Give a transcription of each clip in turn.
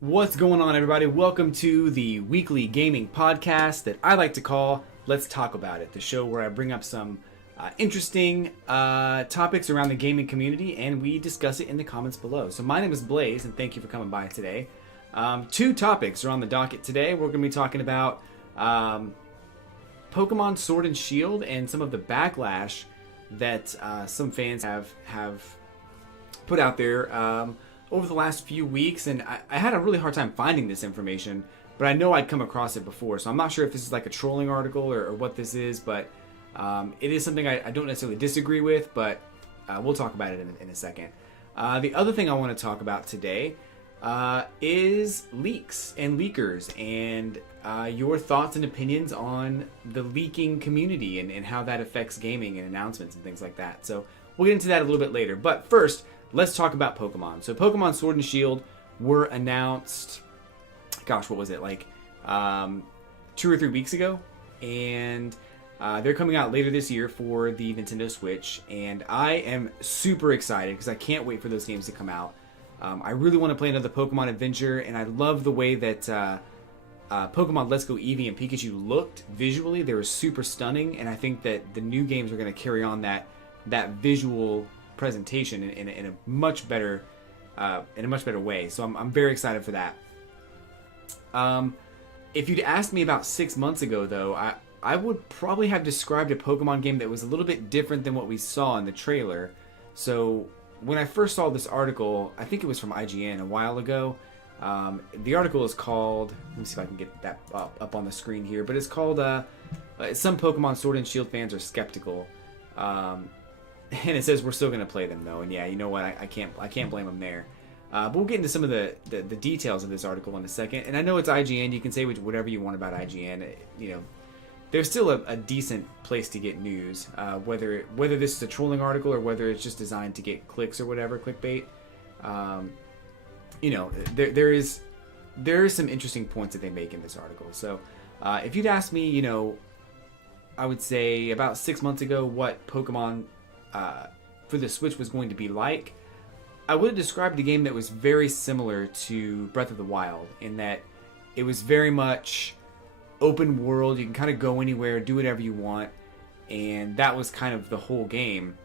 What's going on, everybody? Welcome to the weekly gaming podcast that I like to call Let's Talk About It, the show where I bring up some interesting topics around the gaming community and we discuss it in the comments below. So my name is Blaze and thank you for coming by today. Two topics are on the docket today. We're going to be talking about Pokemon Sword and Shield and some of the backlash that some fans have put out there over the last few weeks, and I had a really hard time finding this information, but I know I'd come across it before, so I'm not sure if this is like a trolling article or what this is, but it is something I don't necessarily disagree with, but we'll talk about it in a second. The other thing I want to talk about today is leaks and leakers and your thoughts and opinions on the leaking community and how that affects gaming and announcements and things like that. So we'll get into that a little bit later. But first, let's talk about Pokemon. So Pokemon Sword and Shield were announced, gosh, what was it, like 2 or 3 weeks ago? And they're coming out later this year for the Nintendo Switch. And I am super excited because I can't wait for those games to come out. I really want to play another Pokemon adventure, and I love the way that Pokemon Let's Go Eevee and Pikachu looked visually. They were super stunning, and I think that the new games are going to carry on that visual presentation in a much better way. So I'm very excited for that. If you'd asked me about 6 months ago, though, I would probably have described a Pokemon game that was a little bit different than what we saw in the trailer. So when I first saw this article, I think it was from IGN a while ago. The article is called, let me see if I can get that up on the screen here, but it's called some Pokemon Sword and Shield fans are skeptical. And it says we're still going to play them, though. And yeah, you know what? I can't blame them there. But we'll get into some of the details of this article in a second. And I know it's IGN. You can say whatever you want about IGN. You know, there's still a decent place to get news. Whether this is a trolling article or whether it's just designed to get clicks or whatever, clickbait. You know, there is some interesting points that they make in this article. So if you'd asked me, you know, I would say about 6 months ago what Pokemon for the Switch was going to be like, I would have described a game that was very similar to Breath of the Wild in that it was very much open world. You can kind of go anywhere, do whatever you want, and that was kind of the whole game.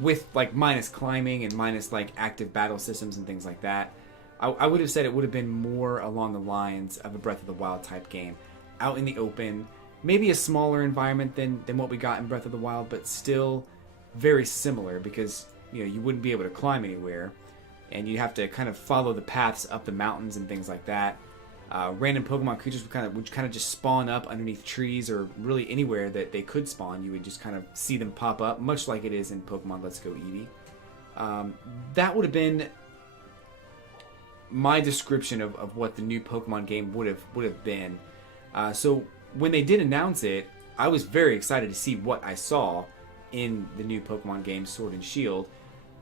With like minus climbing and minus like active battle systems and things like that. I would have said it would have been more along the lines of a Breath of the Wild type game, out in the open. Maybe a smaller environment than what we got in Breath of the Wild, but still very similar because, you know, you wouldn't be able to climb anywhere and you'd have to kind of follow the paths up the mountains and things like that. Random Pokemon creatures would kind of just spawn up underneath trees or really anywhere that they could spawn. You would just kind of see them pop up, much like it is in Pokemon Let's Go Eevee. That would have been my description of what the new Pokemon game would have been. So when they did announce it, I was very excited to see what I saw in the new Pokemon game, Sword and Shield.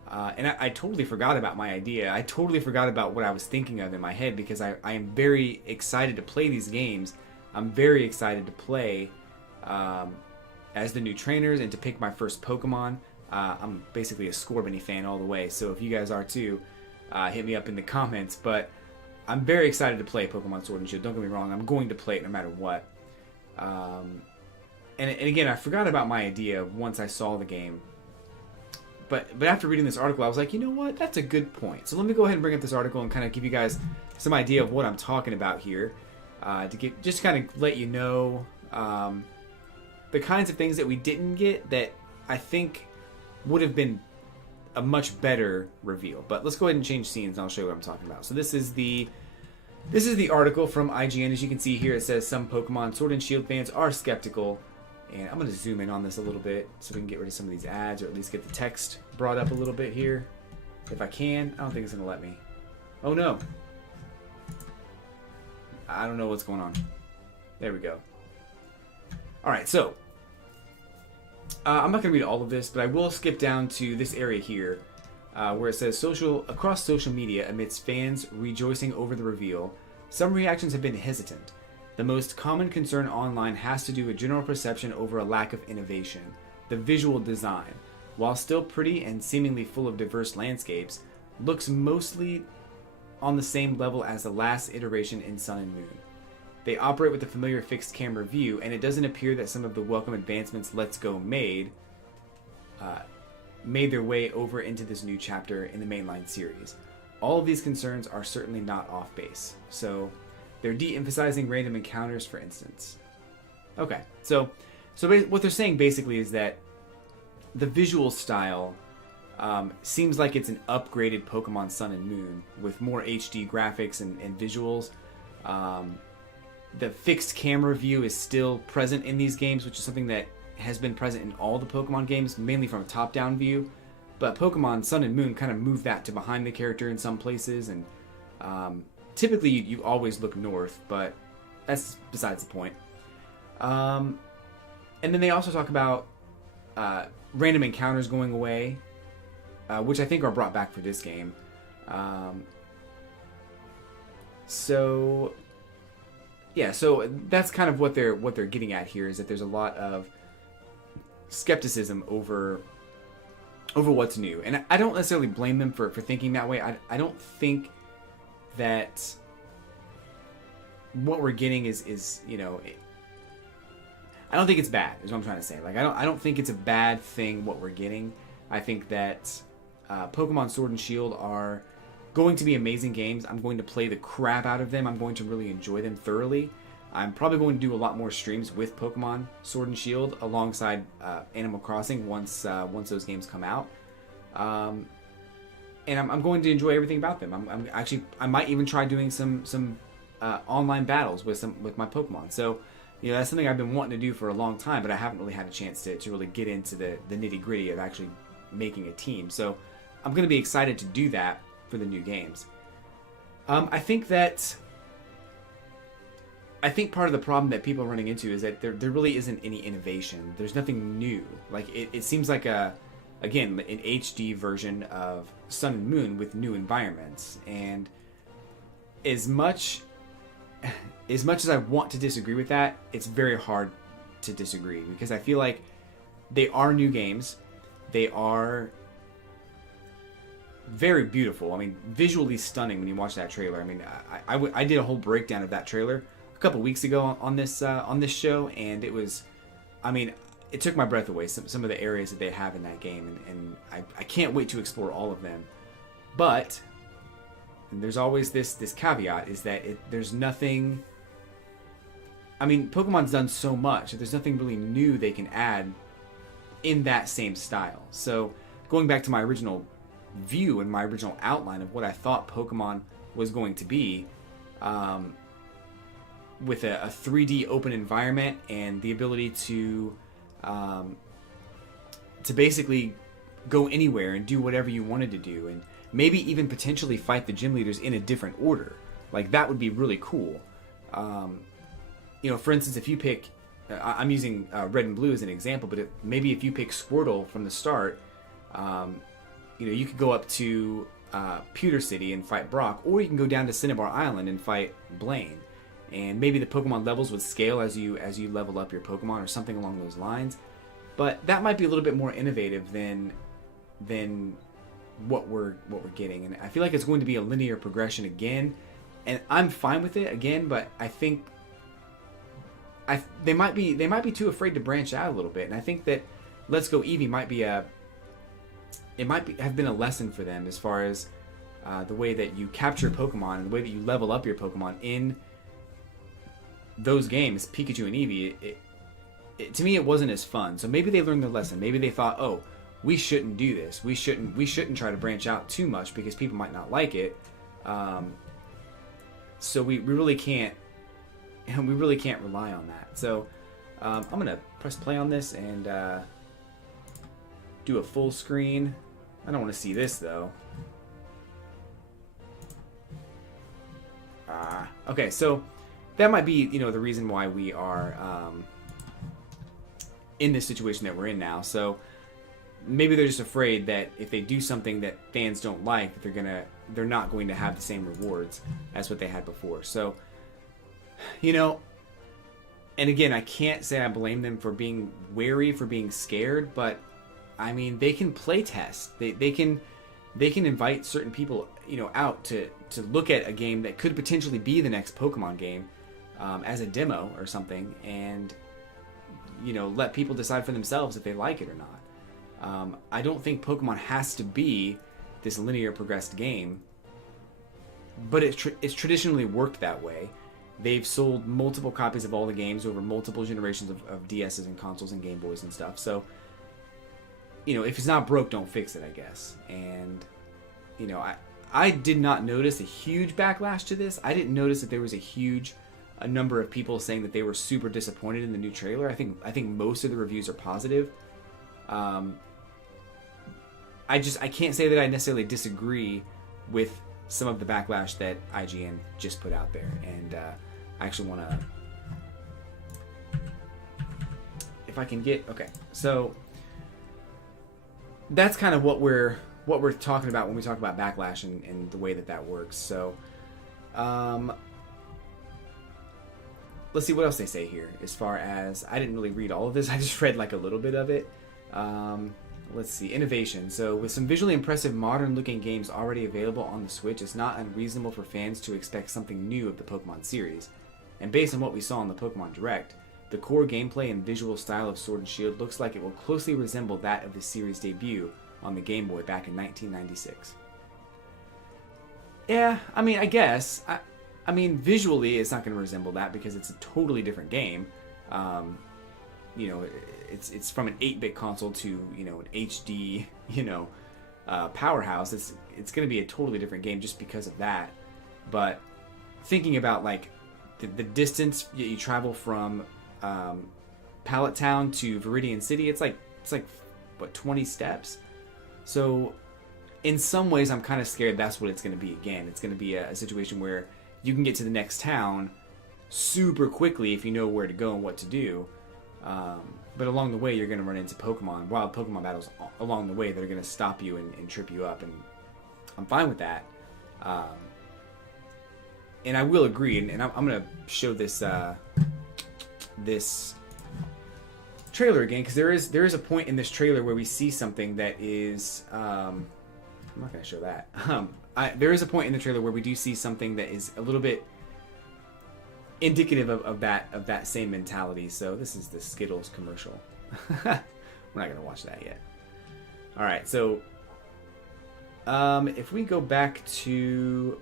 And I totally forgot about my idea. I totally forgot about what I was thinking of in my head because I am very excited to play these games. I'm very excited to play as the new trainers and to pick my first Pokemon. I'm basically a Scorbunny fan all the way, so if you guys are too, hit me up in the comments. But I'm very excited to play Pokemon Sword and Shield. Don't get me wrong, I'm going to play it no matter what. And again, I forgot about my idea once I saw the game. But after reading this article, I was like, you know what? That's a good point. So let me go ahead and bring up this article and kind of give you guys some idea of what I'm talking about here. Just kind of let you know the kinds of things that we didn't get that I think would have been a much better reveal. But let's go ahead and change scenes and I'll show you what I'm talking about. So this is the article from IGN. As you can see here, it says some Pokemon Sword and Shield fans are skeptical. And I'm going to zoom in on this a little bit so we can get rid of some of these ads or at least get the text brought up a little bit here. If I can. I don't think it's going to let me. Oh no. I don't know what's going on. There we go. Alright, so I'm not going to read all of this, but I will skip down to this area here where it says across social media amidst fans rejoicing over the reveal, some reactions have been hesitant. The most common concern online has to do with general perception over a lack of innovation. The visual design, while still pretty and seemingly full of diverse landscapes, looks mostly on the same level as the last iteration in Sun and Moon. They operate with the familiar fixed camera view, and it doesn't appear that some of the welcome advancements Let's Go made their way over into this new chapter in the mainline series. All of these concerns are certainly not off base. So they're de-emphasizing random encounters, for instance. Okay, so what they're saying basically is that the visual style seems like it's an upgraded Pokemon Sun and Moon with more HD graphics and visuals. The fixed camera view is still present in these games, which is something that has been present in all the Pokemon games, mainly from a top-down view. But Pokemon Sun and Moon kind of moved that to behind the character in some places, and typically you always look north, but that's besides the point. And then they also talk about random encounters going away, which I think are brought back for this game. So that's kind of what they're getting at here, is that there's a lot of skepticism over what's new, and I don't necessarily blame them for thinking that way. I don't think that what we're getting is I don't think it's bad, is what I'm trying to say. Like, I don't think it's a bad thing what we're getting. I think that Pokemon Sword and Shield are going to be amazing games. I'm going to play the crap out of them. I'm going to really enjoy them thoroughly. I'm probably going to do a lot more streams with Pokemon Sword and Shield alongside Animal Crossing once those games come out. And I'm going to enjoy everything about them. I might even try doing some online battles with my Pokemon. So, that's something I've been wanting to do for a long time, but I haven't really had a chance to really get into the nitty-gritty of actually making a team. So I'm going to be excited to do that for the new games. I think part of the problem that people are running into is that there really isn't any innovation. There's nothing new. Like, it seems like an HD version of Sun and Moon with new environments. And as much as I want to disagree with that, it's very hard to disagree, because I feel like they are new games. They are very beautiful. I mean, visually stunning when you watch that trailer. I mean, I did a whole breakdown of that trailer a couple weeks ago on this show, and it was, I mean, it took my breath away, some of the areas that they have in that game, and I can't wait to explore all of them. But there's always this caveat, is that there's nothing. I mean, Pokemon's done so much that there's nothing really new they can add in that same style. So going back to my original view and my original outline of what I thought Pokemon was going to be, with a 3D open environment and the ability to basically go anywhere and do whatever you wanted to do, and maybe even potentially fight the gym leaders in a different order. Like, that would be really cool. For instance, if you pick, I'm using Red and Blue as an example, but maybe if you pick Squirtle from the start, you could go up to Pewter City and fight Brock, or you can go down to Cinnabar Island and fight Blaine. And maybe the Pokemon levels would scale as you level up your Pokemon, or something along those lines. But that might be a little bit more innovative than what we're getting. And I feel like it's going to be a linear progression again, and I'm fine with it again. But I think they might be too afraid to branch out a little bit, and I think that Let's Go Eevee might have been a lesson for them, as far as the way that you capture Pokemon and the way that you level up your Pokemon in those games, Pikachu and Eevee. To me, it wasn't as fun. So maybe they learned their lesson. Maybe they thought, oh, we shouldn't do this. We shouldn't try to branch out too much, because people might not like it. So we really can't rely on that. So I'm gonna press play on this and do a full screen. I don't want to see this though. Okay, so that might be the reason why we are in this situation that we're in now. So maybe they're just afraid that if they do something that fans don't like, they're not going to have the same rewards as what they had before. So, and again, I can't say I blame them for being wary, for being scared, but I mean, they can play test. They can they can invite certain people, out to look at a game that could potentially be the next Pokemon game as a demo or something, and let people decide for themselves if they like it or not. I don't think Pokemon has to be this linear progressed game, but it's traditionally worked that way. They've sold multiple copies of all the games over multiple generations of DSs and consoles and Game Boys and stuff. So, if it's not broke, don't fix it, I guess. And, I did not notice a huge backlash to this. I didn't notice that there was a number of people saying that they were super disappointed in the new trailer. I think most of the reviews are positive. I can't say that I necessarily disagree with some of the backlash that IGN just put out there, and I actually want to, if I can get, okay, so that's kind of what we're talking about when we talk about backlash and the way that works. So let's see what else they say here. As far as, I didn't really read all of this, I just read like a little bit of it. Let's see, innovation. So with some visually impressive modern looking games already available on the Switch, it's not unreasonable for fans to expect something new of the Pokemon series. And based on what we saw in the Pokemon Direct, the core gameplay and visual style of Sword and Shield looks like it will closely resemble that of the series' debut on the Game Boy back in 1996. Yeah, I mean, I guess. I mean, visually it's not going to resemble that because it's a totally different game. It's from an 8-bit console to, an HD, powerhouse. It's going to be a totally different game just because of that. But thinking about like the distance you travel from Pallet Town to Viridian City, it's like what, 20 steps. So in some ways I'm kind of scared that's what it's going to be again. It's going to be a situation where you can get to the next town super quickly if you know where to go and what to do. But along the way, you're going to run into wild Pokemon battles along the way that are going to stop you and trip you up. And I'm fine with that. And I will agree, and I'm going to show this this trailer again, because there is a point in this trailer where we see something that is... I'm not going to show that. There is a point in the trailer where we do see something that is a little bit indicative of that same mentality. So this is the Skittles commercial. We're not going to watch that yet. All right, so if we go back to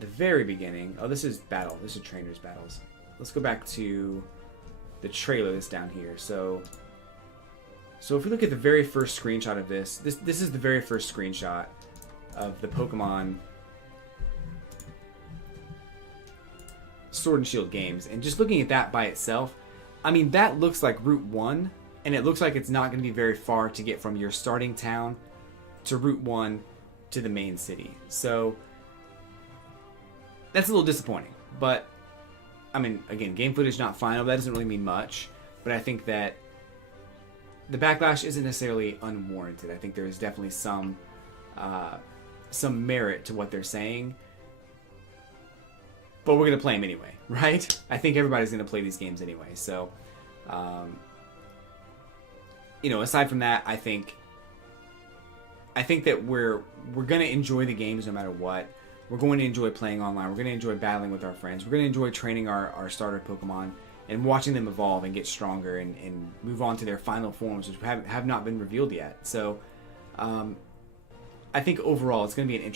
the very beginning. Oh, this is battle. This is trainers battles. Let's go back to the trailer that's down here. So if we look at the very first screenshot of this is the very first screenshot of the Pokemon Sword and Shield games, and just looking at that by itself, I mean, that looks like Route 1, and it looks like it's not going to be very far to get from your starting town to Route 1 to the main city. So that's a little disappointing, but I mean, again, game footage not final, that doesn't really mean much, but I think that the backlash isn't necessarily unwarranted. I think there is definitely some merit to what they're saying, but we're going to play them anyway, right? I think everybody's going to play these games anyway, so aside from that, I think that we're going to enjoy the games no matter what. We're going to enjoy playing online. We're going to enjoy battling with our friends. We're going to enjoy training our starter Pokemon and watching them evolve and get stronger and move on to their final forms, which have not been revealed yet. So I think overall it's going to be an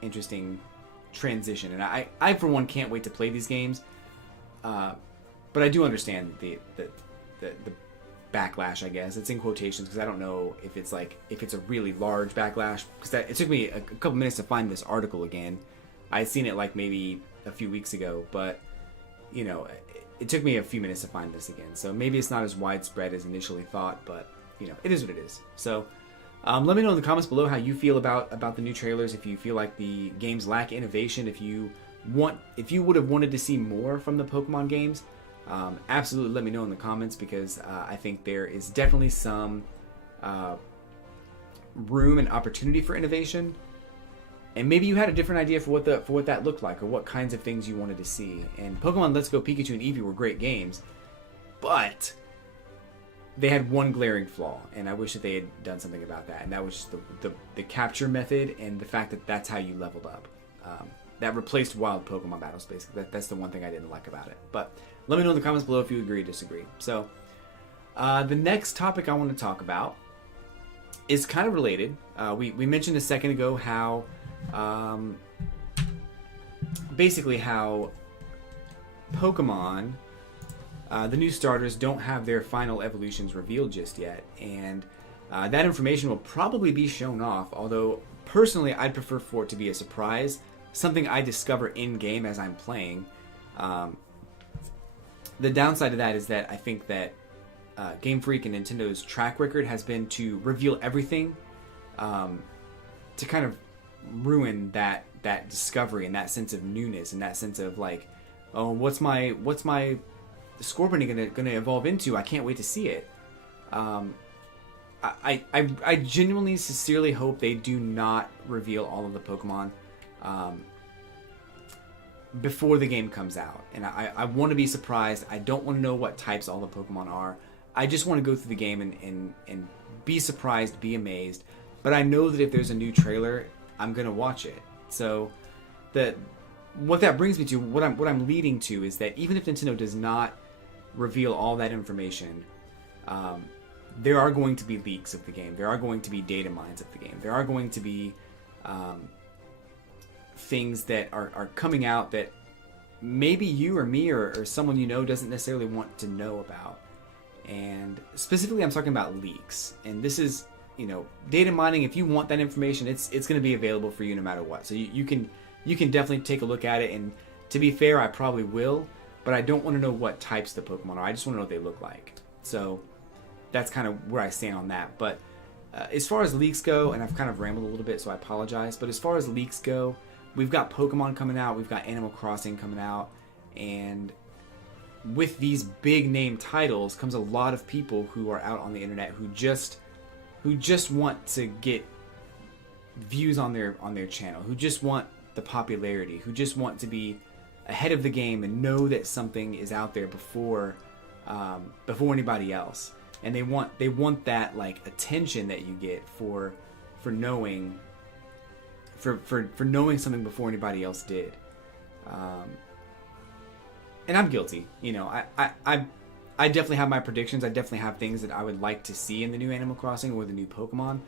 interesting transition. And I for one, can't wait to play these games. But I do understand the backlash, I guess. It's in quotations because I don't know if it's a really large backlash, because it took me a couple minutes to find this article again. I had seen it like maybe a few weeks ago, but it took me a few minutes to find this again. So maybe it's not as widespread as initially thought, but it is what it is. So let me know in the comments below how you feel about the new trailers. If you feel like the games lack innovation, if you would have wanted to see more from the Pokemon games, absolutely let me know in the comments, because I think there is definitely some room and opportunity for innovation, and maybe you had a different idea for what that looked like, or what kinds of things you wanted to see. And Pokemon Let's Go Pikachu and Eevee were great games, but they had one glaring flaw, and I wish that they had done something about that. And that was just the capture method and the fact that that's how you leveled up. That replaced wild Pokemon battles, basically. That's the one thing I didn't like about it. But let me know in the comments below if you agree or disagree. So the next topic I want to talk about is kind of related. We mentioned a second ago how basically how Pokemon, the new starters, don't have their final evolutions revealed just yet, and that information will probably be shown off, although personally I'd prefer for it to be a surprise, something I discover in-game as I'm playing. The downside of that is that I think that Game Freak and Nintendo's track record has been to reveal everything to kind of ruin that discovery and that sense of newness and that sense of like, oh, what's my Scorbunny gonna evolve into? I can't wait to see it. I genuinely, sincerely hope they do not reveal all of the Pokemon before the game comes out. And I want to be surprised. I don't want to know what types all the Pokemon are. I just want to go through the game and be surprised, be amazed. But I know that if there's a new trailer, I'm gonna watch it. So what that brings me to, what I'm leading to, is that even if Nintendo does not reveal all that information, there are going to be leaks of the game. There are going to be data mines of the game. There are going to be things that are coming out that maybe you or me or someone you know doesn't necessarily want to know about. And specifically, I'm talking about leaks. And this is, data mining. If you want that information, it's going to be available for you no matter what. So you can definitely take a look at it. And to be fair, I probably will. But I don't want to know what types the Pokemon are. I just want to know what they look like. So that's kind of where I stand on that. But as far as leaks go, and I've kind of rambled a little bit, so I apologize. But as far as leaks go, we've got Pokemon coming out. We've got Animal Crossing coming out. And with these big name titles comes a lot of people who are out on the internet who just want to get views on their channel, who just want the popularity, who just want to be ahead of the game and know that something is out there before anybody else. And they want that like attention that you get for knowing something before anybody else did. And I'm guilty. I definitely have my predictions. I definitely have things that I would like to see in the new Animal Crossing or the new Pokemon.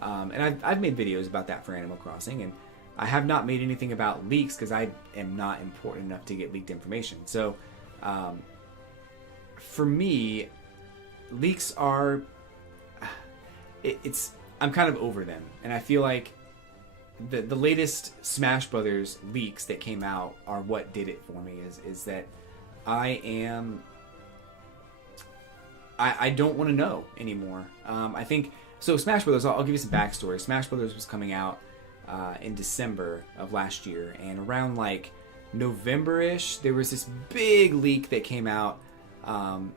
And I've made videos about that for Animal Crossing, and I have not made anything about leaks because I am not important enough to get leaked information. So, for me, leaks are... I'm kind of over them. And I feel like the latest Smash Brothers leaks that came out are what did it for me, is that I don't want to know anymore. I think... So Smash Brothers, I'll give you some backstory. Smash Brothers was coming out in December of last year, and around like November-ish, there was this big leak that came out, and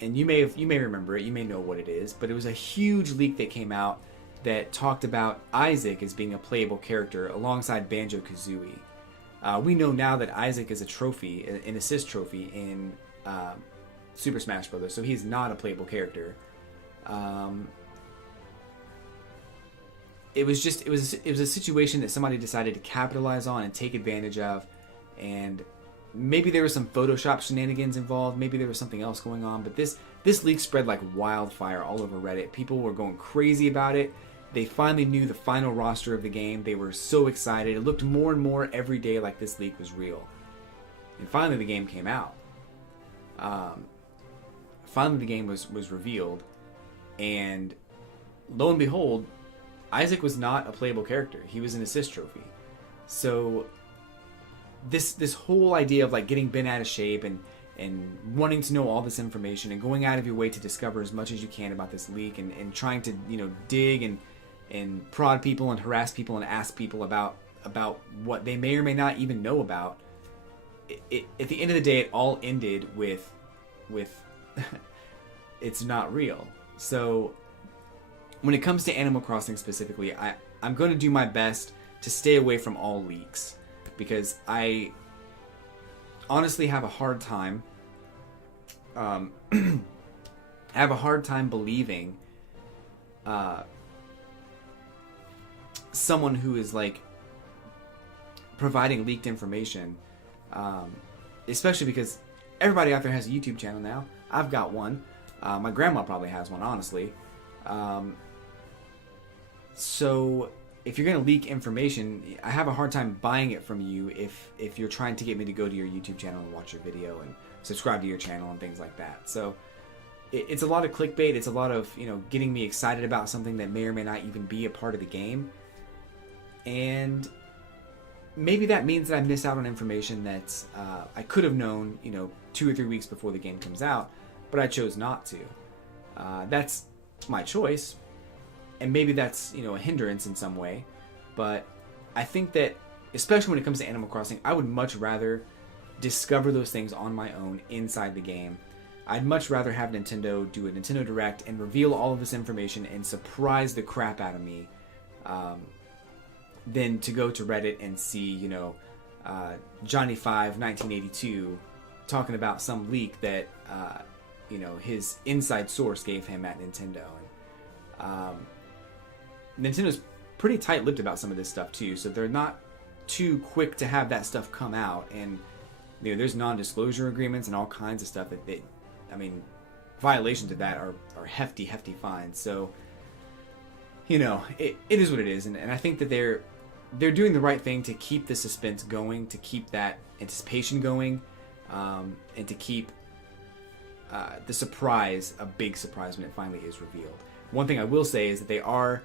you may remember it, you may know what it is, but it was a huge leak that came out that talked about Isaac as being a playable character alongside Banjo-Kazooie. We know now that Isaac is a trophy, an assist trophy in Super Smash Bros., so he's not a playable character. It was a situation that somebody decided to capitalize on and take advantage of, and maybe there was some Photoshop shenanigans involved, maybe there was something else going on, but this leak spread like wildfire all over Reddit. People were going crazy about it. They finally knew the final roster of the game. They were so excited. It looked more and more every day like this leak was real. And finally the game came out. Finally the game was revealed, and lo and behold, Isaac was not a playable character. He was an assist trophy. So this whole idea of like getting bent out of shape and wanting to know all this information and going out of your way to discover as much as you can about this leak and trying to dig and prod people and harass people and ask people about what they may or may not even know about, at the end of the day, it all ended with it's not real. So when it comes to Animal Crossing specifically, I'm going to do my best to stay away from all leaks, because I honestly have a hard time I have a hard time believing someone who is like providing leaked information, especially because everybody out there has a YouTube channel now. I've got one. My grandma probably has one, honestly. So if you're going to leak information, I have a hard time buying it from you if you're trying to get me to go to your YouTube channel and watch your video and subscribe to your channel and things like that. So it's a lot of clickbait. It's a lot of, getting me excited about something that may or may not even be a part of the game. And maybe that means that I miss out on information that I could have known, 2 or 3 weeks before the game comes out, but I chose not to. That's my choice. And maybe that's, a hindrance in some way. But I think that, especially when it comes to Animal Crossing, I would much rather discover those things on my own inside the game. I'd much rather have Nintendo do a Nintendo Direct and reveal all of this information and surprise the crap out of me than to go to Reddit and see, Johnny5 1982 talking about some leak that, his inside source gave him at Nintendo. And, Nintendo's pretty tight-lipped about some of this stuff too, so they're not too quick to have that stuff come out. And there's non-disclosure agreements and all kinds of stuff that violations of that are hefty fines. So it is what it is, and I think that they're doing the right thing to keep the suspense going, to keep that anticipation going, and to keep the surprise a big surprise when it finally is revealed. One thing I will say is that they are,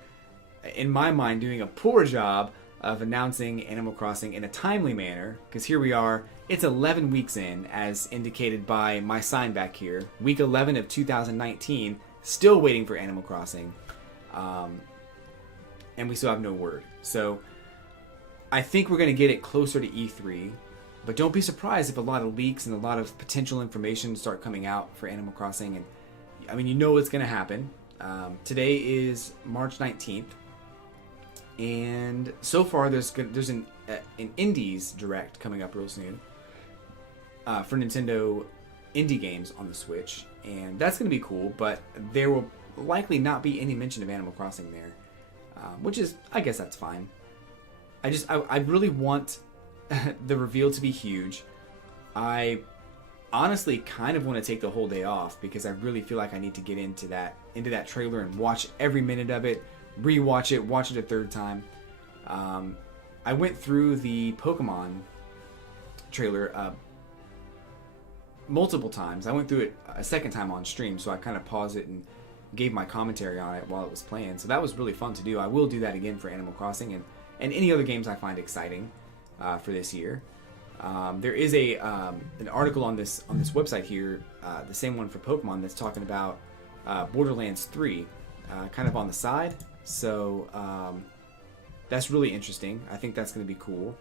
in my mind, doing a poor job of announcing Animal Crossing in a timely manner, because here we are, it's 11 weeks in, as indicated by my sign back here, week 11 of 2019, still waiting for Animal Crossing, and we still have no word. So I think we're going to get it closer to E3, but don't be surprised if a lot of leaks and a lot of potential information start coming out for Animal Crossing. And it's going to happen. Today is March 19th. And so far, there's an Indies Direct coming up real soon for Nintendo indie games on the Switch, and that's going to be cool. But there will likely not be any mention of Animal Crossing there, which is, I guess, that's fine. I really want the reveal to be huge. I honestly kind of want to take the whole day off because I really feel like I need to get into that trailer and watch every minute of it. Rewatch it, watch it a third time. I went through the Pokemon trailer multiple times. I went through it a second time on stream, so I kind of paused it and gave my commentary on it while it was playing. So that was really fun to do. I will do that again for Animal Crossing and any other games I find exciting for this year. There is an article on this website here, the same one for Pokemon, that's talking about Borderlands 3, kind of on the side. So that's really interesting. I think that's going to be cool.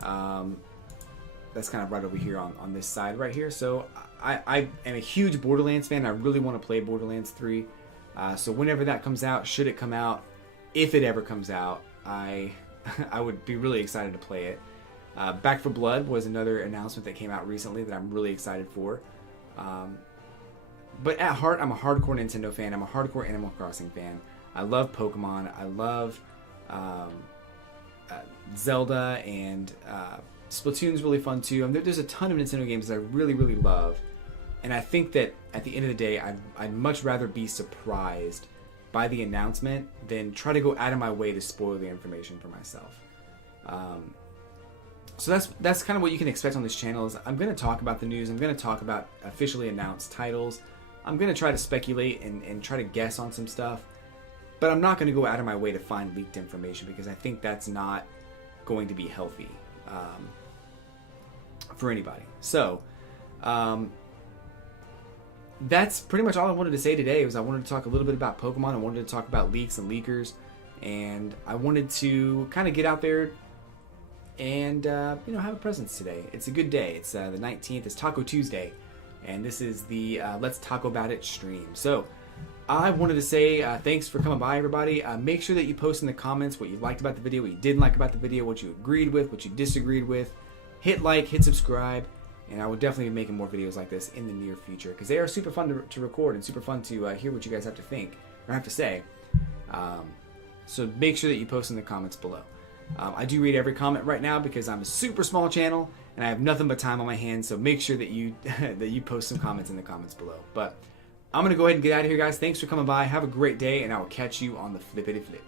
That's kind of right over here on this side right here. So I am a huge Borderlands fan. I really want to play Borderlands 3. So whenever that comes out, should it come out, if it ever comes out, I would be really excited to play it. Back 4 Blood was another announcement that came out recently that I'm really excited for. But at heart, I'm a hardcore Nintendo fan. I'm a hardcore Animal Crossing fan. I love Pokemon. I love Zelda, and Splatoon's really fun too. There's a ton of Nintendo games that I really, really love. And I think that at the end of the day, I'd much rather be surprised by the announcement than try to go out of my way to spoil the information for myself. So that's kind of what you can expect on this channel. Is I'm going to talk about the news. I'm going to talk about officially announced titles. I'm going to try to speculate and try to guess on some stuff. But I'm not going to go out of my way to find leaked information because I think that's not going to be healthy for anybody. So that's pretty much all I wanted to say today. Was I wanted to talk a little bit about Pokemon. I wanted to talk about leaks and leakers. And I wanted to kind of get out there and have a presence today. It's a good day. It's the 19th. It's Taco Tuesday, and this is the Let's Talk About It stream. So I wanted to say thanks for coming by, everybody. Make sure that you post in the comments what you liked about the video, what you didn't like about the video, what you agreed with, what you disagreed with. Hit like, hit subscribe, And I will definitely be making more videos like this in the near future because they are super fun to record and super fun to hear what you guys have to think or have to say. So make sure that you post in the comments below. I do read every comment right now because I'm a super small channel and I have nothing but time on my hands. So make sure that you that you post some comments in the comments below. But I'm gonna go ahead and get out of here, guys. Thanks for coming by. Have a great day, and I will catch you on the flippity flip.